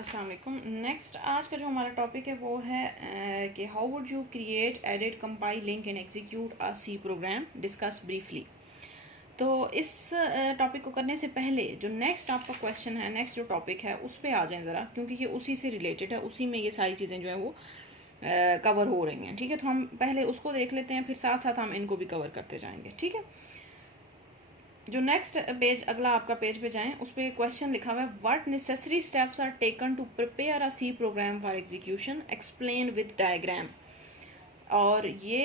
अस्सलाम वालेकुम। नेक्स्ट आज का जो हमारा टॉपिक है वो है कि how would you create, edit, compile, link and execute a C program, discuss briefly. तो इस टॉपिक को करने से पहले जो नेक्स्ट आपका क्वेश्चन है, नेक्स्ट जो टॉपिक है उस पर आ जाएं ज़रा, क्योंकि ये उसी से रिलेटेड है, उसी में ये सारी चीज़ें जो है वो कवर हो रही हैं। ठीक है, तो हम पहले उसको देख लेते हैं, फिर साथ साथ हम इनको भी कवर करते जाएंगे। ठीक है, जो नेक्स्ट पेज, अगला आपका पेज पे जाएं, उस पर क्वेश्चन लिखा हुआ है, what necessary steps are taken to prepare a C program for execution, explain with diagram. और ये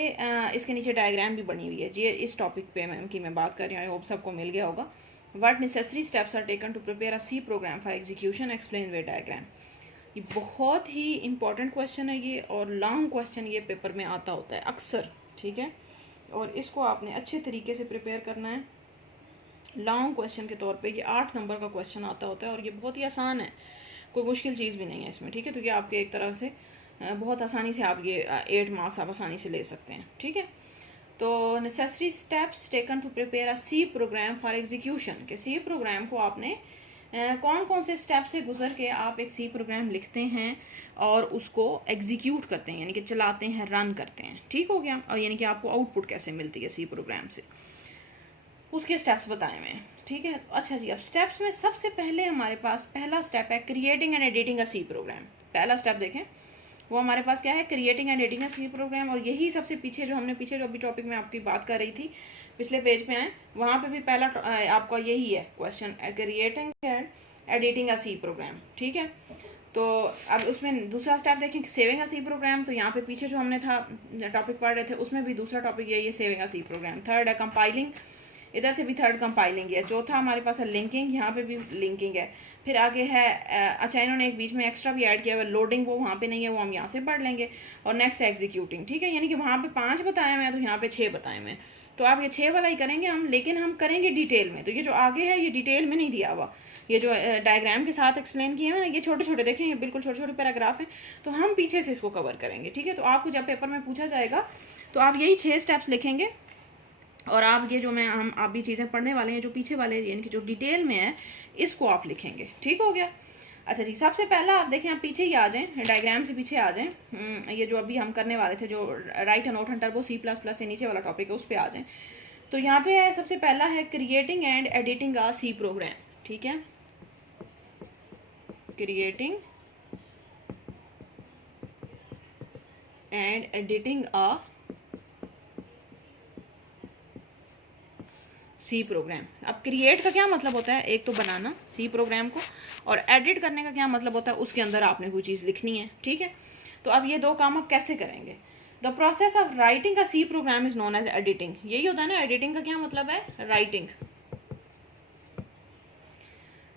इसके नीचे डायग्राम भी बनी हुई है। ये इस टॉपिक पे मैं बात कर रही हूँ, आई होप सबको मिल गया होगा। What necessary steps are taken to prepare a C program for execution, explain with diagram. ये बहुत ही इंपॉर्टेंट क्वेश्चन है ये, और लॉन्ग क्वेश्चन ये पेपर में आता होता है अक्सर। ठीक है, और इसको आपने अच्छे तरीके से प्रिपेयर करना है। लॉन्ग क्वेश्चन के तौर पे ये 8 नंबर का क्वेश्चन आता होता है, और ये बहुत ही आसान है, कोई मुश्किल चीज़ भी नहीं है इसमें। ठीक है, तो ये आपके एक तरह से बहुत आसानी से आप ये 8 मार्क्स आप आसानी से ले सकते हैं। ठीक है, तो necessary steps taken to prepare a C program for execution, के सी प्रोग्राम को आपने कौन कौन से स्टेप से गुजर के आप एक सी प्रोग्राम लिखते हैं और उसको एग्जीक्यूट करते हैं, यानी कि चलाते हैं, रन करते हैं। ठीक हो गया, और यानी कि आपको आउटपुट कैसे मिलती है सी प्रोग्राम से, उसके स्टेप्स बताए हुए हैं। ठीक है, अच्छा जी, अब स्टेप्स में सबसे पहले हमारे पास पहला स्टेप है creating and editing a C program. पहला स्टेप देखें, वो हमारे पास क्या है, creating and editing a C program. और यही सबसे पीछे जो हमने पीछे जो अभी टॉपिक में आपकी बात कर रही थी, पिछले पेज पे आए, वहाँ पे भी पहला आपका यही है question, creating and editing a C program. ठीक है, तो अब उसमें दूसरा स्टेप देखें, सेविंग अ सी प्रोग्राम। तो यहाँ पे पीछे जो हमने था टॉपिक पढ़ रहे थे, उसमें भी दूसरा टॉपिक यही है, saving a C programme. Third है कंपाइलिंग, इधर से भी थर्ड कंपाइलिंग है। चौथा हमारे पास है लिंकिंग, यहाँ पे भी लिंकिंग है। फिर आगे है अच्छा, इन्होंने एक बीच में एक्स्ट्रा भी ऐड किया हुआ है, लोडिंग, वो वहाँ पे नहीं है, वो हम यहाँ से पढ़ लेंगे। और नेक्स्ट है एग्जीक्यूटिंग। ठीक है, यानी कि वहाँ पे 5 बताए हुए हैं, तो यहाँ पे 6 बताए हुए हैं। तो आप ये 6 वाला ही करेंगे हम, लेकिन हम करेंगे डिटेल में। तो ये जो आगे है ये डिटेल में नहीं दिया हुआ, ये जो डायग्राम के साथ एक्सप्लेन किए हैं ना, ये छोटे छोटे देखें, ये बिल्कुल छोटे छोटे पैराग्राफ हैं, तो हम पीछे से इसको कवर करेंगे। ठीक है, तो आपको जब पेपर में पूछा जाएगा तो आप यही 6 स्टेप्स लिखेंगे, और आप ये जो हम आप भी चीज़ें पढ़ने वाले हैं, जो पीछे वाले यानी कि जो डिटेल में है, इसको आप लिखेंगे। ठीक हो गया। अच्छा जी, सबसे पहला आप देखें, आप पीछे ही आ जाएं, डायग्राम से पीछे आ जाएं। ये जो अभी हम करने वाले थे, जो right and note and turbo C++ से नीचे वाला टॉपिक है, उस पर आ जाएं। तो यहाँ पे है, सबसे पहला है creating and editing a C program. ठीक है, creating and editing a C program. अब क्रिएट का क्या मतलब होता है, एक तो बनाना सी प्रोग्राम को, और एडिट करने का क्या मतलब होता है, उसके अंदर आपने कोई चीज़ लिखनी है। ठीक है, तो अब ये दो काम आप कैसे करेंगे। The process of writing a C program is known as editing. यही होता है ना, एडिटिंग का क्या मतलब है, writing.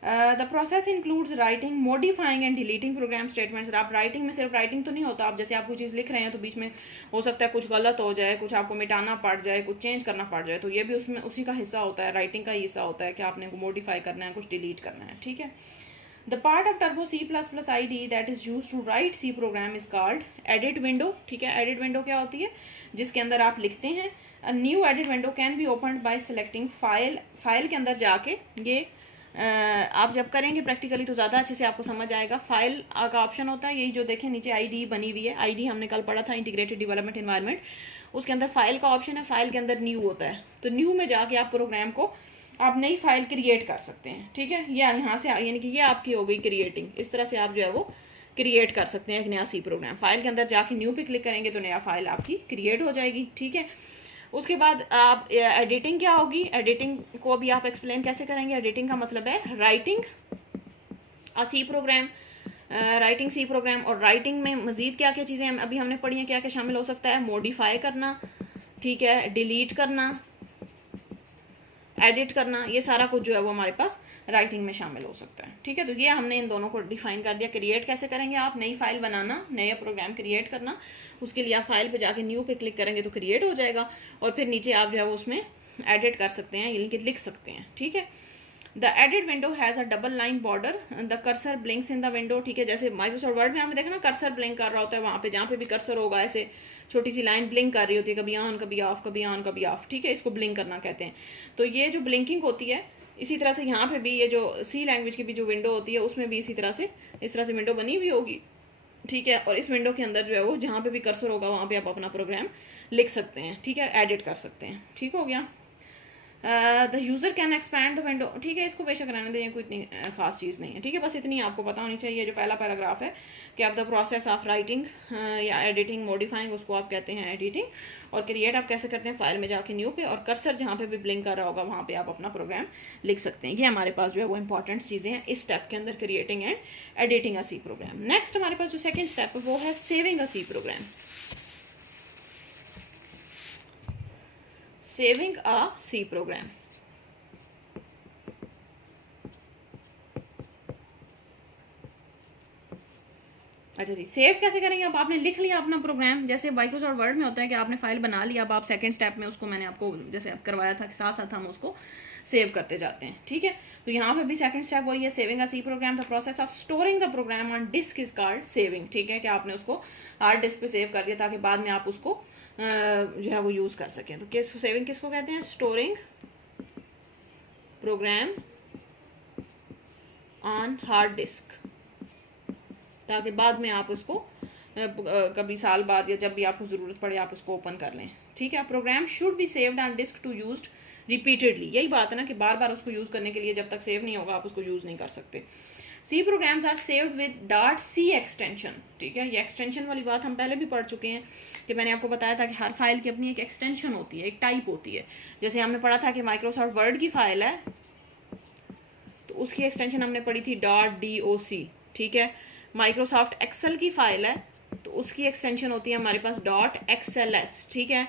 The process includes writing, modifying and deleting program statements. आप राइटिंग में सिर्फ राइटिंग तो नहीं होता, आप जैसे आप कोई चीज़ लिख रहे हैं तो बीच में हो सकता है कुछ गलत हो जाए, कुछ आपको मिटाना पड़ जाए, कुछ चेंज करना पड़ जाए, तो ये भी उसमें उसी का हिस्सा होता है, राइटिंग का हिस्सा होता है कि आपने मॉडिफाई करना है, कुछ डिलीट करना है। ठीक है, the part of turbo C++ IDE that is use to write C program is called edit window. ठीक है, एडिट विंडो क्या होती है, जिसके अंदर आप लिखते हैं। A new edit window can be opened bye selecting file. File के अंदर जाके ये आप जब करेंगे प्रैक्टिकली तो ज़्यादा अच्छे से आपको समझ आएगा। फाइल का ऑप्शन होता है, यही जो देखें नीचे IDE बनी हुई है, IDE हमने कल पढ़ा था, इंटीग्रेटेड डेवलपमेंट एनवायरनमेंट, उसके अंदर फाइल का ऑप्शन है, फाइल के अंदर न्यू होता है, तो न्यू में जाके आप प्रोग्राम को, आप नई फाइल क्रिएट कर सकते हैं। ठीक है, या यहाँ से यानी कि ये आपकी हो गई क्रिएटिंग, इस तरह से आप जो है वो क्रिएट कर सकते हैं एक नया सी प्रोग्राम। फाइल के अंदर जाके न्यू पे क्लिक करेंगे तो नया फाइल आपकी क्रिएट हो जाएगी। ठीक है, उसके बाद आप एडिटिंग क्या होगी, एडिटिंग को अभी आप एक्सप्लेन कैसे करेंगे। एडिटिंग का मतलब है writing a C program, writing C program. और राइटिंग में मजीद क्या क्या चीज़ें अभी हमने पढ़ी हैं, क्या क्या शामिल हो सकता है, मॉडिफाई करना, ठीक है, डिलीट करना, एडिट करना, ये सारा कुछ जो है वो हमारे पास राइटिंग में शामिल हो सकता है। ठीक है, तो ये हमने इन दोनों को डिफाइन कर दिया। क्रिएट कैसे करेंगे आप, नई फाइल बनाना, नया प्रोग्राम क्रिएट करना, उसके लिए आप फाइल पे जाके न्यू पे क्लिक करेंगे तो क्रिएट हो जाएगा, और फिर नीचे आप जो है वो उसमें एडिट कर सकते हैं, यानी कि लिख सकते हैं। ठीक है, the edit window has a double line border, the cursor blinks in the window. ठीक है, जैसे माइक्रोसॉफ्ट वर्ड में आपने देखा ना, कर्सर ब्लिंक कर रहा होता है, वहाँ पे जहाँ पे भी कर्सर होगा ऐसे छोटी सी लाइन ब्लिंक कर रही होती है, कभी ऑन कभी ऑफ, कभी ऑन कभी ऑफ। ठीक है, इसको ब्लिंक करना कहते हैं। तो ये जो ब्लिंकिंग होती है, इसी तरह से यहाँ पे भी ये जो सी लैंग्वेज की भी जो विंडो होती है उसमें भी इसी तरह से इस तरह से विंडो बनी हुई होगी, ठीक है। और इस विंडो के अंदर जो है वो जहाँ पे भी कर्सर होगा वहाँ पे आप अपना प्रोग्राम लिख सकते हैं, ठीक है, एडिट कर सकते हैं, ठीक हो गया। The user can expand the window, ठीक है, इसको बेशक रहने दें, कोई इतनी खास चीज़ नहीं है, ठीक है। बस इतनी आपको पता होनी चाहिए। जो पहला पैराग्राफ है कि आप द प्रोसेस ऑफ राइटिंग या एडिटिंग मॉडिफाइंग, उसको आप कहते हैं एडिटिंग, और क्रिएट आप कैसे करते हैं फाइल में जाके न्यू पे, और कर्सर जहाँ पे भी ब्लिंक कर रहा होगा वहाँ पे आप अपना प्रोग्राम लिख सकते हैं। ये हमारे पास जो है वो इंपॉर्टेंट चीज़ें हैं इस स्टेप के अंदर, creating and editing a C program. Next हमारे पास जो सेकेंड स्टेप है वो है saving a C program. Saving a C program, अच्छा जी, सेव कैसे करेंगे? अब आपने लिख लिया अपना प्रोग्राम, जैसे माइक्रोसॉफ्ट वर्ड में होता है कि आपने फाइल बना लिया, अब आप सेकंड स्टेप में उसको मैंने आपको जैसे आप करवाया था कि साथ साथ हम उसको सेव करते जाते हैं, ठीक है। तो यहाँ पे भी सेकंड स्टेप वही है, saving a C program. The process of storing the program on disk is called saving, ठीक है, कि आपने उसको हार्ड डिस्क पे सेव कर दिया ताकि बाद में आप उसको जो है वो यूज़ कर सकें। तो किस सेविंग किसको कहते हैं? Storing program on hard disk, ताकि बाद में आप उसको कभी साल बाद या जब भी आपको ज़रूरत पड़े आप उसको ओपन कर लें, ठीक है। Program should be saved on disk to used repeatedly, यही बात है ना कि बार बार उसको यूज़ करने के लिए जब तक सेव नहीं होगा आप उसको यूज़ नहीं कर सकते। C programs are saved with .c extension, ठीक है। ये एक्सटेंशन वाली बात हम पहले भी पढ़ चुके हैं कि मैंने आपको बताया था कि हर फाइल की अपनी एक एक्सटेंशन होती है, एक टाइप होती है। जैसे हमने पढ़ा था कि माइक्रोसॉफ्ट वर्ड की फाइल है तो उसकी एक्सटेंशन हमने पढ़ी थी .doc, ठीक है। माइक्रोसॉफ्ट एक्सेल की फाइल है तो उसकी एक्सटेंशन होती है हमारे पास .xls, ठीक है।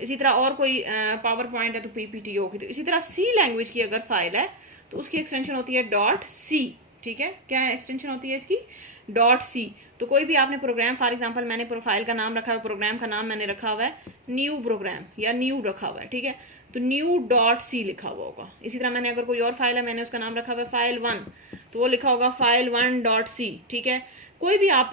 इसी तरह और कोई पावर पॉइंट है तो ppt होगी। तो इसी तरह सी लैंग्वेज की अगर फाइल है तो उसकी एक्सटेंशन होती है .c, ठीक है। क्या एक्सटेंशन होती है इसकी? .c। तो कोई भी आपने प्रोग्राम, फॉर एग्जांपल मैंने प्रोफाइल का नाम रखा है, प्रोग्राम का नाम मैंने रखा हुआ है न्यू प्रोग्राम या न्यू रखा हुआ है, ठीक है, तो न्यू .c लिखा हुआ होगा। इसी तरह मैंने अगर कोई और फाइल है, मैंने उसका नाम रखा हुआ है फाइल 1, तो वो लिखा होगा फाइल 1.c, ठीक है। कोई भी आप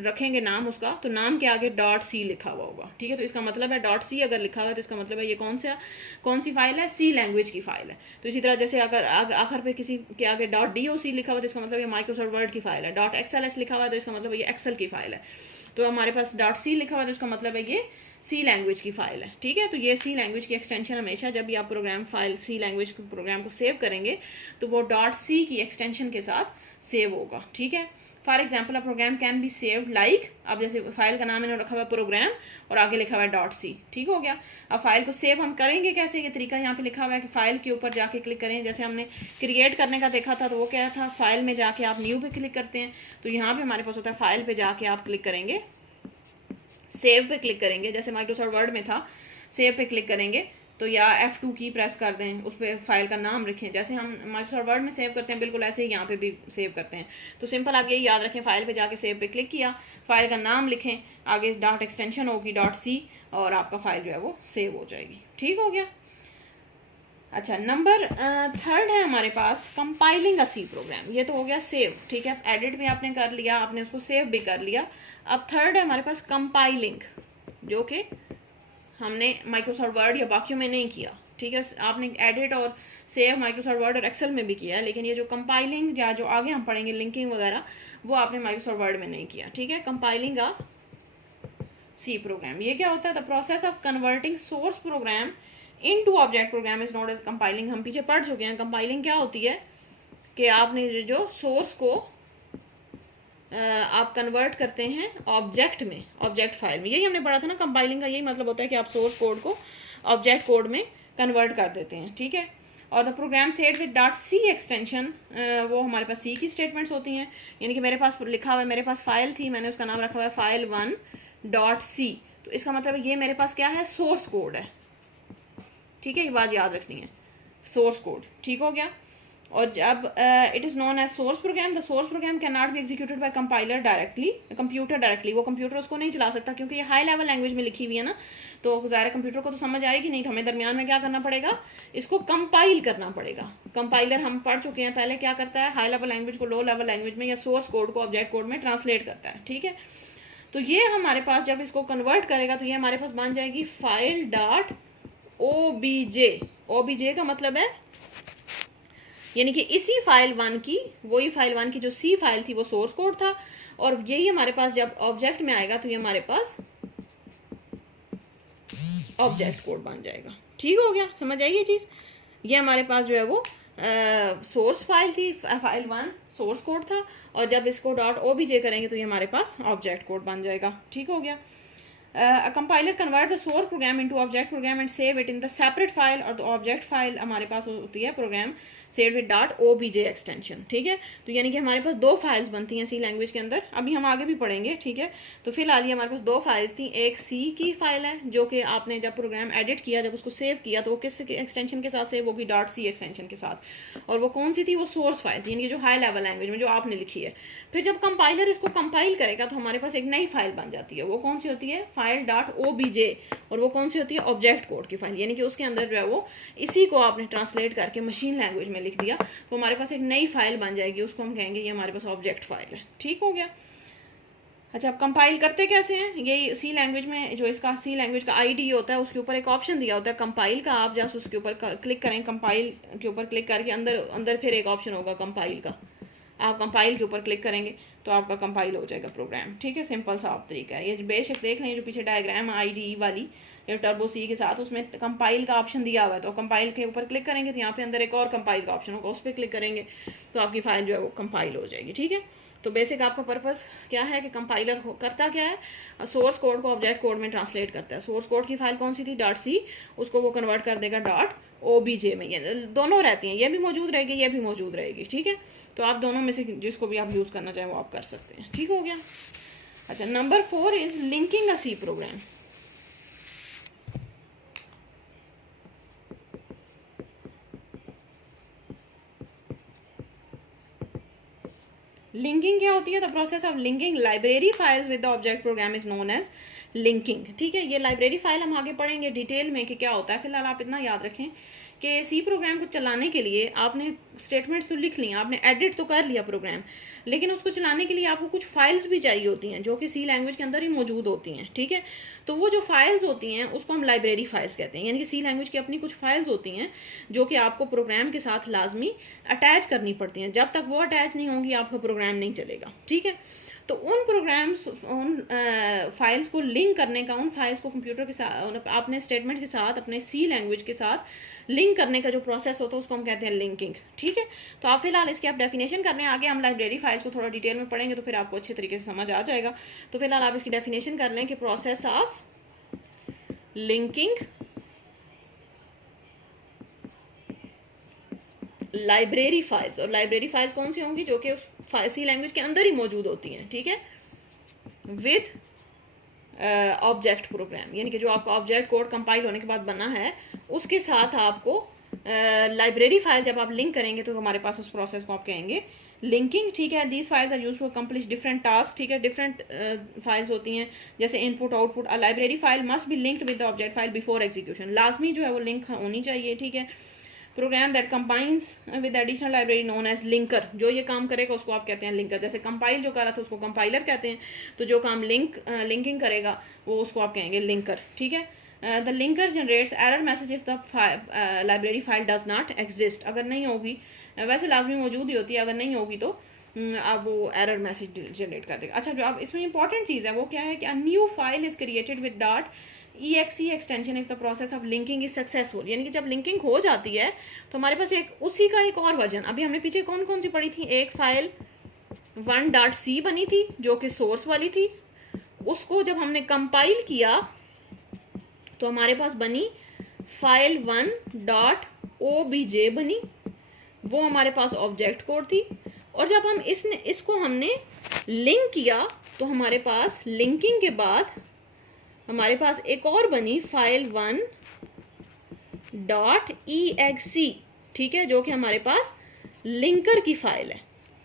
रखेंगे नाम उसका तो नाम के आगे .c लिखा हुआ होगा, ठीक है। तो इसका मतलब है .c अगर लिखा हुआ है तो इसका मतलब है ये कौन सी फाइल है? सी लैंग्वेज की फाइल है। तो इसी तरह जैसे अगर आखिर पे किसी के आगे .doc लिखा हुआ है तो इसका मतलब ये माइक्रोसॉफ्ट वर्ड की फाइल है। .xls लिखा हुआ है तो इसका मतलब ये एक्सेल की फाइल है। तो हमारे पास .c लिखा हुआ है तो इसका मतलब है ये सी लैंग्वेज की फाइल है, ठीक है। तो ये सी लैंग्वेज की एक्सटेंशन हमेशा जब भी आप प्रोग्राम फाइल सी लैंग्वेज के प्रोग्राम को सेव करेंगे तो वो .c की एक्सटेंशन के साथ सेव होगा, ठीक है। For example a program can be saved like, अब जैसे फाइल का नाम इन्होंने रखा हुआ है प्रोग्राम और आगे लिखा हुआ है .c, ठीक हो गया। अब फाइल को सेव हम करेंगे कैसे? ये तरीका यहाँ पे लिखा हुआ है कि फाइल के ऊपर जाके क्लिक करें। जैसे हमने क्रिएट करने का देखा था तो वो क्या था, फाइल में जाके आप न्यू पे क्लिक करते हैं, तो यहाँ पे हमारे पास होता है फाइल पे जाके आप क्लिक करेंगे, सेव पे क्लिक करेंगे, जैसे माइक्रोसॉफ्ट वर्ड में था सेव पे क्लिक करेंगे तो या F2 की प्रेस कर दें, उस पर फाइल का नाम लिखें, जैसे हम माइक्रोसॉफ्ट वर्ड में सेव करते हैं बिल्कुल ऐसे ही यहाँ पे भी सेव करते हैं। तो सिंपल आप यही याद रखें, फाइल पे जाके सेव पे क्लिक किया, फाइल का नाम लिखें, आगे डॉट एक्सटेंशन होगी .c और आपका फाइल जो है वो सेव हो जाएगी, ठीक हो गया। अच्छा, नंबर थर्ड है हमारे पास कंपाइलिंग अ सी प्रोग्राम। ये तो हो गया सेव, ठीक है, एडिट भी आपने कर लिया, आपने उसको सेव भी कर लिया। अब थर्ड है हमारे पास कंपाइलिंग, जो कि हमने माइक्रोसॉफ्ट वर्ड या बाकियों में नहीं किया, ठीक है। आपने एडिट और सेव माइक्रोसॉफ्ट वर्ड और एक्सेल में भी किया है, लेकिन ये जो कंपाइलिंग या जो आगे हम पढ़ेंगे लिंकिंग वगैरह वो आपने माइक्रोसॉफ्ट वर्ड में नहीं किया, ठीक है। कंपाइलिंग अ सी प्रोग्राम, ये क्या होता है? The process of converting source program into object program is known as compiling. हम पीछे पढ़ चुके हैं कंपाइलिंग क्या होती है, कि आपने जो सोर्स को आप कन्वर्ट करते हैं ऑब्जेक्ट में, ऑब्जेक्ट फाइल में, यही हमने पढ़ा था ना। कंपाइलिंग का यही मतलब होता है कि आप सोर्स कोड को ऑब्जेक्ट कोड में कन्वर्ट कर देते हैं, ठीक है। और the program set with .c extension, वो हमारे पास सी की स्टेटमेंट्स होती हैं, यानी कि मेरे पास लिखा हुआ है, मेरे पास फाइल थी, मैंने उसका नाम रखा हुआ है फाइल 1.c, तो इसका मतलब ये मेरे पास क्या है? सोर्स कोड है, ठीक है। ये बात याद रखनी है, सोर्स कोड, ठीक हो गया। और जब it is known as source program, the source program can not be executed by compiler directly, computer directly, वो कंप्यूटर उसको नहीं चला सकता क्योंकि ये हाई लेवल लैंग्वेज में लिखी हुई है ना, तो ज़ाहिर कंप्यूटर को तो समझ आएगी नहीं, तो हमें दरमियान में क्या करना पड़ेगा? इसको कंपाइल करना पड़ेगा। कंपाइलर हम पढ़ चुके हैं पहले, क्या करता है? हाई लेवल लैंग्वेज को लो लेवल लैंग्वेज में या सोर्स कोड को ऑब्जेक्ट कोड में ट्रांसलेट करता है, ठीक है। तो ये हमारे पास जब इसको कन्वर्ट करेगा तो ये हमारे पास बन जाएगी फाइल .obj। obj का मतलब है यानी कि इसी फाइल 1 की, वही फाइल 1 की जो सी फाइल थी वो सोर्स कोड था, और यही हमारे पास जब ऑब्जेक्ट में आएगा तो ये हमारे पास ऑब्जेक्ट कोड बन जाएगा। ठीक हो गया, समझ आई ये चीज़। ये हमारे पास जो है वो सोर्स फाइल थी, फाइल 1 सोर्स कोड था, और जब इसको .obj करेंगे तो ये हमारे पास ऑब्जेक्ट कोड बन जाएगा। ठीक हो गया। A compiler convert the source program into object program and save it in the separate file, और तो object file हमारे पास होती है program saved with .obj extension। ठीक है, तो यानी कि हमारे पास दो फाइल्स बनती हैं सी लैंग्वेज के अंदर, अभी हम आगे भी पढ़ेंगे। ठीक है, तो फिलहाल ये हमारे पास दो फाइल्स थी, एक सी की फाइल है जो कि आपने जब प्रोग्राम एडिट किया, जब उसको सेव किया तो वो किस एक्सटेंशन के साथ सेव होगी, .c एक्सटेंशन के साथ, और वो कौन सी थी, वो सोर्स फाइल यानी कि जो हाई लेवल लैंग्वेज में जो आपने लिखी है। फिर जब कंपाइलर इसको कंपाइल करेगा तो हमारे पास एक नई फाइल बन जाती है, वो कौन सी होती है, फाइल .obj, और वो कौन सी होती है, ऑब्जेक्ट कोड की फाइल, यानी कि उसके अंदर जो है वो इसी को आपने ट्रांसलेट करके मशीन लैंग्वेज में लिख दिया तो हमारे पास एक नई फाइल बन जाएगी, उसको हम कहेंगे ये हमारे पास ऑब्जेक्ट फाइल है। ठीक हो गया। अच्छा, अब कंपाइल करते कैसे हैं, यही सी लैंग्वेज में जो इसका सी लैंग्वेज का आईडी होता है उसके ऊपर एक ऑप्शन दिया होता है कंपाइल का, आप जस्ट उसके ऊपर क्लिक करें, कंपाइल के ऊपर क्लिक करके अंदर फिर एक ऑप्शन होगा कंपाइल का, आप कंपाइल के ऊपर क्लिक करेंगे तो आपका कंपाइल हो जाएगा प्रोग्राम। ठीक है, सिंपल सा आप तरीका है ये, बेशक देख लें जो पीछे डायग्राम आईडी वाली या टर्बो सी के साथ उसमें कंपाइल का ऑप्शन दिया हुआ है, तो कंपाइल के ऊपर क्लिक करेंगे तो यहाँ पे अंदर एक और कंपाइल का ऑप्शन होगा, उस पर क्लिक करेंगे तो आपकी फाइल जो है वो कंपाइल हो जाएगी। ठीक है, तो बेसिक आपका पर्पस क्या है कि कंपाइलर करता क्या है, सोर्स कोड को ऑब्जेक्ट कोड में ट्रांसलेट करता है। सोर्स कोड की फाइल कौन सी थी, .c, उसको वो कन्वर्ट कर देगा .obj में। ये दोनों रहती हैं, ये भी मौजूद रहेगी, ये भी मौजूद रहेगी। ठीक है, तो आप दोनों में से जिसको भी आप यूज़ करना चाहें वो आप कर सकते हैं। ठीक हो गया। अच्छा, number 4 is linking a C program. Linking क्या होती है, the process of linking library files with the object program is known as linking. ठीक है, ये लाइब्रेरी फाइल हम आगे पढ़ेंगे डिटेल में कि क्या होता है। फिलहाल आप इतना याद रखें कि सी प्रोग्राम को चलाने के लिए आपने स्टेटमेंट्स तो लिख ली, आपने एडिट तो कर लिया प्रोग्राम, लेकिन उसको चलाने के लिए आपको कुछ फाइल्स भी चाहिए होती हैं जो कि सी लैंग्वेज के अंदर ही मौजूद होती हैं। ठीक है, तो वो जो फाइल्स होती हैं उसको हम लाइब्रेरी फाइल्स कहते हैं, यानी कि सी लैंग्वेज की अपनी कुछ फाइल्स होती हैं जो कि आपको प्रोग्राम के साथ लाजमी अटैच करनी पड़ती हैं, जब तक वो अटैच नहीं होंगी आपका प्रोग्राम नहीं चलेगा। ठीक है, तो उन प्रोग्राम्स, उन फाइल्स को लिंक करने का, उन फाइल्स को कंप्यूटर के साथ अपने स्टेटमेंट के साथ, अपने सी लैंग्वेज के साथ लिंक करने का जो प्रोसेस होता है उसको हम कहते हैं लिंकिंग। ठीक है, तो आप फिलहाल इसकी आप डेफिनेशन कर लें, आगे हम लाइब्रेरी फाइल्स को थोड़ा डिटेल में पढ़ेंगे तो फिर आपको अच्छे तरीके से समझ आ जाएगा। तो फिलहाल आप इसकी डेफिनेशन कर लें कि process of linking library files, और लाइब्रेरी फाइल्स कौन सी होंगी, जो कि उस सी लैंग्वेज के अंदर ही मौजूद होती हैं। ठीक है, विद ऑब्जेक्ट प्रोग्राम, यानी कि जो आपका ऑब्जेक्ट कोड कंपाइल होने के बाद बना है उसके साथ आपको लाइब्रेरी फाइल जब आप लिंक करेंगे तो हमारे पास उस प्रोसेस को आप कहेंगे लिंकिंग। ठीक है, these files are use to accomplish different task. ठीक है, डिफरेंट फाइल्स होती हैं जैसे input output. A library file must be linked with the object file before execution, लाजमी जो है वो लिंक होनी चाहिए। ठीक है, program that compiles with additional library known as linker, जो ये काम करेगा उसको आप कहते हैं लिंकर। जैसे कंपाइल जो कर रहा था उसको कंपाइलर कहते हैं, तो जो काम लिंकिंग करेगा वो उसको आप कहेंगे लिंकर। ठीक है, the linker generates error message if the library file does not exist, अगर नहीं होगी, वैसे लाजमी मौजूद ही होती है, अगर नहीं होगी तो अब वो एरर मैसेज जनरेट कर देगा। अच्छा, जो अब इसमें इंपॉर्टेंट चीज़ है वो क्या है कि a new file is created with .exe extension if the process of linking is successful, यानी कि जब लिंकिंग हो जाती है तो हमारे पास एक उसी का एक और वर्जन, अभी हमने पीछे कौन कौन सी पढ़ी थी, एक फाइल 1.c बनी थी जो कि सोर्स वाली थी, उसको जब हमने कंपाइल किया तो हमारे पास बनी फाइल 1.obj बनी, वो हमारे पास ऑब्जेक्ट कोड थी, और जब हम इसको हमने लिंक किया तो हमारे पास लिंकिंग के बाद हमारे पास एक और बनी फाइल 1.exe। ठीक है, जो कि हमारे पास लिंकर की फाइल है।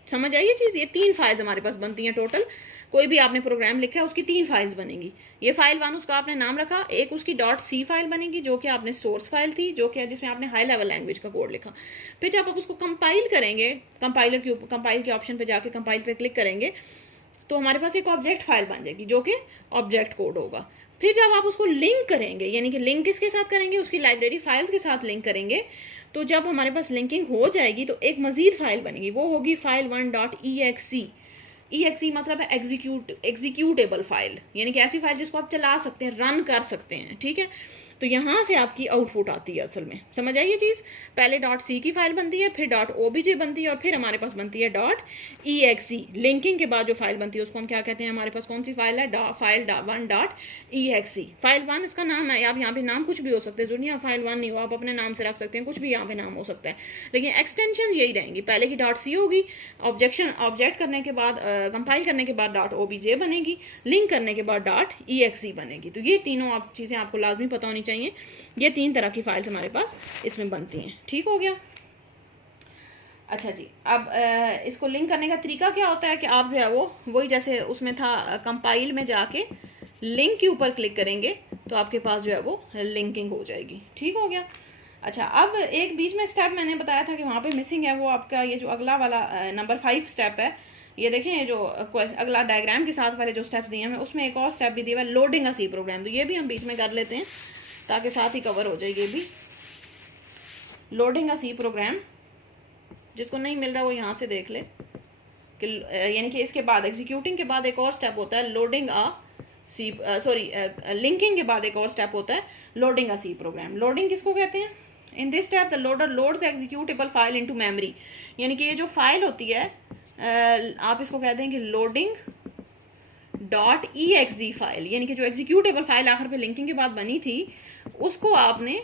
समझ आई ये चीज़, ये 3 फाइल्स हमारे पास बनती हैं टोटल। कोई भी आपने प्रोग्राम लिखा है उसकी 3 फाइल्स बनेगी। ये फाइल 1 उसका आपने नाम रखा, एक उसकी .c फाइल बनेगी जो कि आपने सोर्स फाइल थी, जो कि जिसमें आपने हाई लेवल लैंग्वेज का कोड लिखा। फिर जब आप उसको कंपाइल करेंगे, कंपाइल के ऑप्शन पे जाके कंपाइल पे क्लिक करेंगे तो हमारे पास एक ऑब्जेक्ट फाइल बन जाएगी जो कि ऑब्जेक्ट कोड होगा। फिर जब आप उसको लिंक करेंगे, यानी कि लिंक किसके साथ करेंगे, उसकी लाइब्रेरी फाइल्स के साथ लिंक करेंगे, तो जब हमारे पास लिंकिंग हो जाएगी तो एक मजीद फाइल बनेगी, वो होगी फाइल 1.exe। exe मतलब है एग्जीक्यूटेबल फाइल, यानी कि ऐसी फाइल जिसको आप चला सकते हैं, रन कर सकते हैं, ठीक है। तो यहाँ से आपकी आउटपुट आती है। असल में समझ आई ये चीज़, पहले .c की फाइल बनती है, फिर .obj बनती है, और फिर हमारे पास बनती है .exe। लिंकिंग के बाद जो फाइल बनती है उसको हम क्या कहते हैं, हमारे पास कौन सी फाइल है, फाइल 1.exe। फाइल 1 इसका नाम है, आप यहाँ पे नाम कुछ भी हो सकते हैं, जो नहीं फाइल 1 नहीं हो, आप अपने नाम से रख सकते हैं, कुछ भी यहाँ पे नाम हो सकता है, लेकिन एक्सटेंशन यही रहेंगी। पहले की .c होगी, ऑब्जेक्ट करने के बाद, कंपाइल करने के बाद .obj बनेगी, लिंक करने के बाद .exe बनेगी। तो ये तीनों आप चीज़ें आपको लाजमी पता होनी चाहिए। ये 3 तरह की फाइल्स हमारे पास इसमें बनती हैं, ठीक हो गया। अच्छा जी, अब इसको लिंक करने का तरीका क्या होता है कि आप जो है वो वही जैसे उसमें था, कंपाइल में जाके लिंक के ऊपर क्लिक करेंगे तो आपके पास जो है वो लिंकिंग हो जाएगी, ठीक हो गया। अच्छा, अब एक बीच में स्टेप मैंने बताया था कि वहाँ पे मिसिंग है, वो आपका ये जो अगला वाला नंबर 5 स्टेप है, ये देखें, ये जो अगला डायग्राम के साथ वाले जो स्टेप्स दिए हैं, उसमें एक और स्टेप भी दिया हुआ है, लोडिंग अ सी प्रोग्राम। तो ये भी हम बीच में कर लेते हैं ताकि साथ ही कवर हो जाए ये भी। लोडिंग अ सी प्रोग्राम, जिसको नहीं मिल रहा वो यहाँ से देख ले कि यानी कि इसके बाद एग्जीक्यूटिंग के बाद एक और स्टेप होता है लोडिंग अ सी, लिंकिंग के बाद एक और स्टेप होता है लोडिंग अ सी प्रोग्राम। लोडिंग किसको कहते हैं? In this step the loader loads executable file into memory. यानी कि ये जो फाइल होती है, आप इसको कहते हैं कि लोडिंग .exe फाइल, यानी कि जो एग्जीक्यूटेबल फाइल आखिर पे लिंकिंग के बाद बनी थी, उसको आपने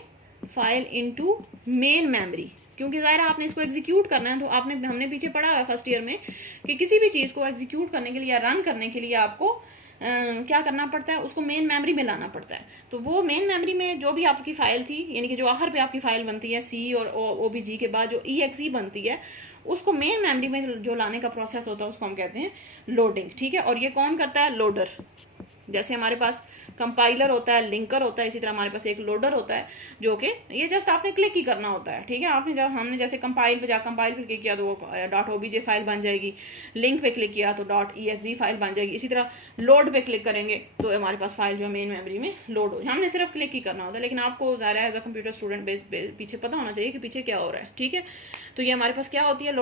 फाइल इनटू मेन मेमोरी, क्योंकि ज़ाहिर है आपने इसको एग्जीक्यूट करना है, तो हमने पीछे पढ़ा हुआ है फर्स्ट ईयर में कि किसी भी चीज़ को एग्जीक्यूट करने के लिए या रन करने के लिए आपको क्या करना पड़ता है, उसको मेन मेमोरी में लाना पड़ता है। तो वो मेन मेमोरी में जो भी आपकी फ़ाइल थी, यानी कि जो आखिर पे आपकी फ़ाइल बनती है सी और obj के बाद जो exe बनती है, उसको मेन मेमोरी में जो लाने का प्रोसेस होता है उसको हम कहते हैं लोडिंग, ठीक है। और ये कौन करता है? लोडर। जैसे हमारे पास कंपाइलर होता है, लिंकर होता है, इसी तरह हमारे पास एक लोडर होता है, जो कि ये जस्ट आपने क्लिक ही करना होता है, ठीक है। आपने जब हमने जैसे कंपाइल पे क्लिक किया तो वो .obj फाइल बन जाएगी, लिंक पे क्लिक किया तो .exe फाइल बन जाएगी, इसी तरह लोड पे क्लिक करेंगे तो हमारे पास फाइल जो मेन मेमोरी में लोड हो। हमने सिर्फ क्लिक ही करना होता है, लेकिन आपको ज़ाहिर है एज अ कंप्यूटर स्टूडेंट पीछे पता होना चाहिए कि पीछे क्या हो रहा है, ठीक है। तो ये हमारे पास क्या होती है,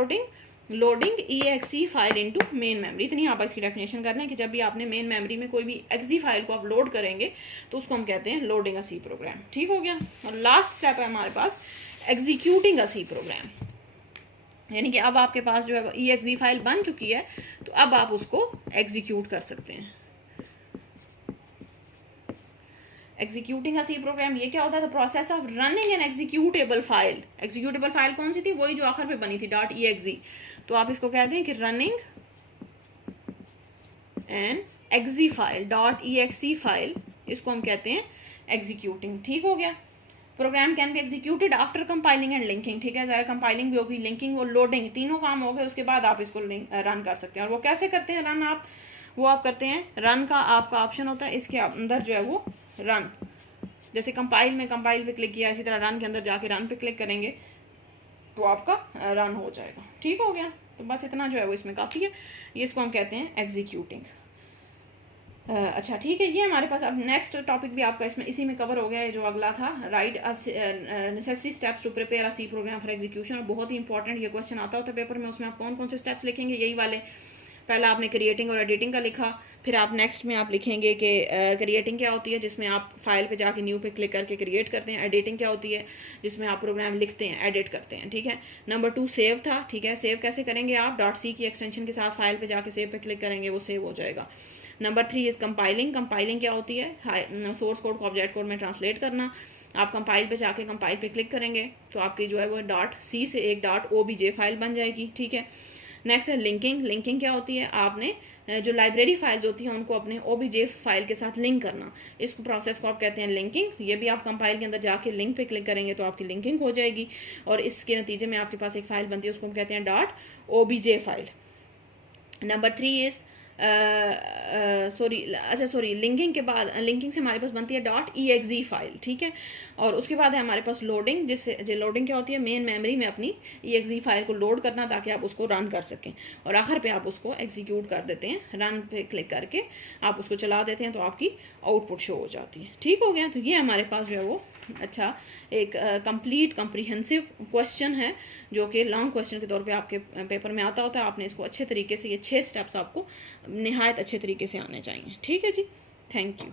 loading exe file into main memory. इतनी आप इसकी डेफिनेशन कर लें कि जब भी आपने मेन मेमोरी में कोई भी exe फाइल को आप लोड करेंगे तो उसको हम कहते हैं लोडिंग अ सी प्रोग्राम, ठीक हो गया। और लास्ट स्टेप है हमारे पास एग्जीक्यूटिंग अ सी प्रोग्राम, यानी कि अब आपके पास जो है exe फाइल बन चुकी है, तो अब आप उसको एग्जीक्यूट कर सकते हैं। एग्जीक्यूटिंग अ सी प्रोग्राम ये क्या होता है? The process of running an executable file. Executable file कौन सी थी? वही जो आखिर पे बनी थी .exe। तो आप इसको कहते हैं कि running an exe file .exe file, इसको हम कहते हैं एग्जीक्यूटिंग, ठीक हो गया। Program can be executed after compiling and linking, ठीक है। ज़रा कंपाइलिंग भी होगी, लिंकिंग और लोडिंग, तीनों काम हो गए, उसके बाद आप इसको रन कर सकते हैं। और वो कैसे करते हैं रन? आप करते हैं, रन का आपका ऑप्शन होता है, इसके अंदर जो है वो रन, जैसे कंपाइल पे क्लिक किया, इसी तरह रन के अंदर जाके रन पे क्लिक करेंगे तो आपका रन हो जाएगा, ठीक हो गया। तो बस इतना जो है वो इसमें काफ़ी है, ये इसको हम कहते हैं एग्जीक्यूटिंग। अच्छा ठीक है, ये हमारे पास अब नेक्स्ट टॉपिक भी आपका इसमें इसी में कवर हो गया है, जो अगला था right necessary steps to prepare a C program for execution. और बहुत ही इंपॉर्टेंट ये क्वेश्चन आता होता है पेपर में, उसमें आप कौन कौन से स्टेप्स लिखेंगे, यही वाले। पहला आपने क्रिएटिंग और एडिटिंग का लिखा, फिर आप नेक्स्ट में आप लिखेंगे कि क्रिएटिंग क्या होती है, जिसमें आप फाइल पे जाके न्यू पे क्लिक करके क्रिएट करते हैं। एडिटिंग क्या होती है, जिसमें आप प्रोग्राम लिखते हैं, एडिट करते हैं, ठीक है। नंबर 2 सेव था, ठीक है। सेव कैसे करेंगे आप? .c की एक्सटेंशन के साथ फाइल पे जाके सेव पे क्लिक करेंगे, वो सेव हो जाएगा। Number 3 is compiling. कंपाइलिंग क्या होती है? सोर्स कोड को ऑब्जेक्ट कोड में ट्रांसलेट करना। आप कंपाइल पे जाके कंपाइल पे क्लिक करेंगे तो आपकी जो है वो .c से एक .obj फाइल बन जाएगी, ठीक है। नेक्स्ट है लिंकिंग। लिंकिंग क्या होती है? आपने जो लाइब्रेरी फाइल्स होती हैं उनको अपने obj फाइल के साथ लिंक करना, इस प्रोसेस को आप कहते हैं लिंकिंग। ये भी आप कंपाइल के अंदर जाके लिंक पे क्लिक करेंगे तो आपकी लिंकिंग हो जाएगी, और इसके नतीजे में आपके पास एक फाइल बनती है, उसको हम कहते हैं .obj file. Number 3 is sorry linking के बाद, लिंकिंग से हमारे पास बनती है .exe फाइल, ठीक है। और उसके बाद है हमारे पास लोडिंग, जिससे लोडिंग क्या होती है, मेन मेमोरी में अपनी exe फाइल को लोड करना ताकि आप उसको रन कर सकें, और आखिर पे आप उसको एग्जीक्यूट कर देते हैं, रन पे क्लिक करके आप उसको चला देते हैं तो आपकी आउटपुट शो हो जाती है। ठीक हो गया। तो ये हमारे पास जो है वो अच्छा एक कंप्लीट कम्प्रीहेंसिव क्वेश्चन है, जो कि लॉन्ग क्वेश्चन के तौर पे आपके पेपर में आता होता है। आपने इसको अच्छे तरीके से, ये 6 स्टेप्स आपको निहायत अच्छे तरीके से आने चाहिए। ठीक है जी, थैंक यू।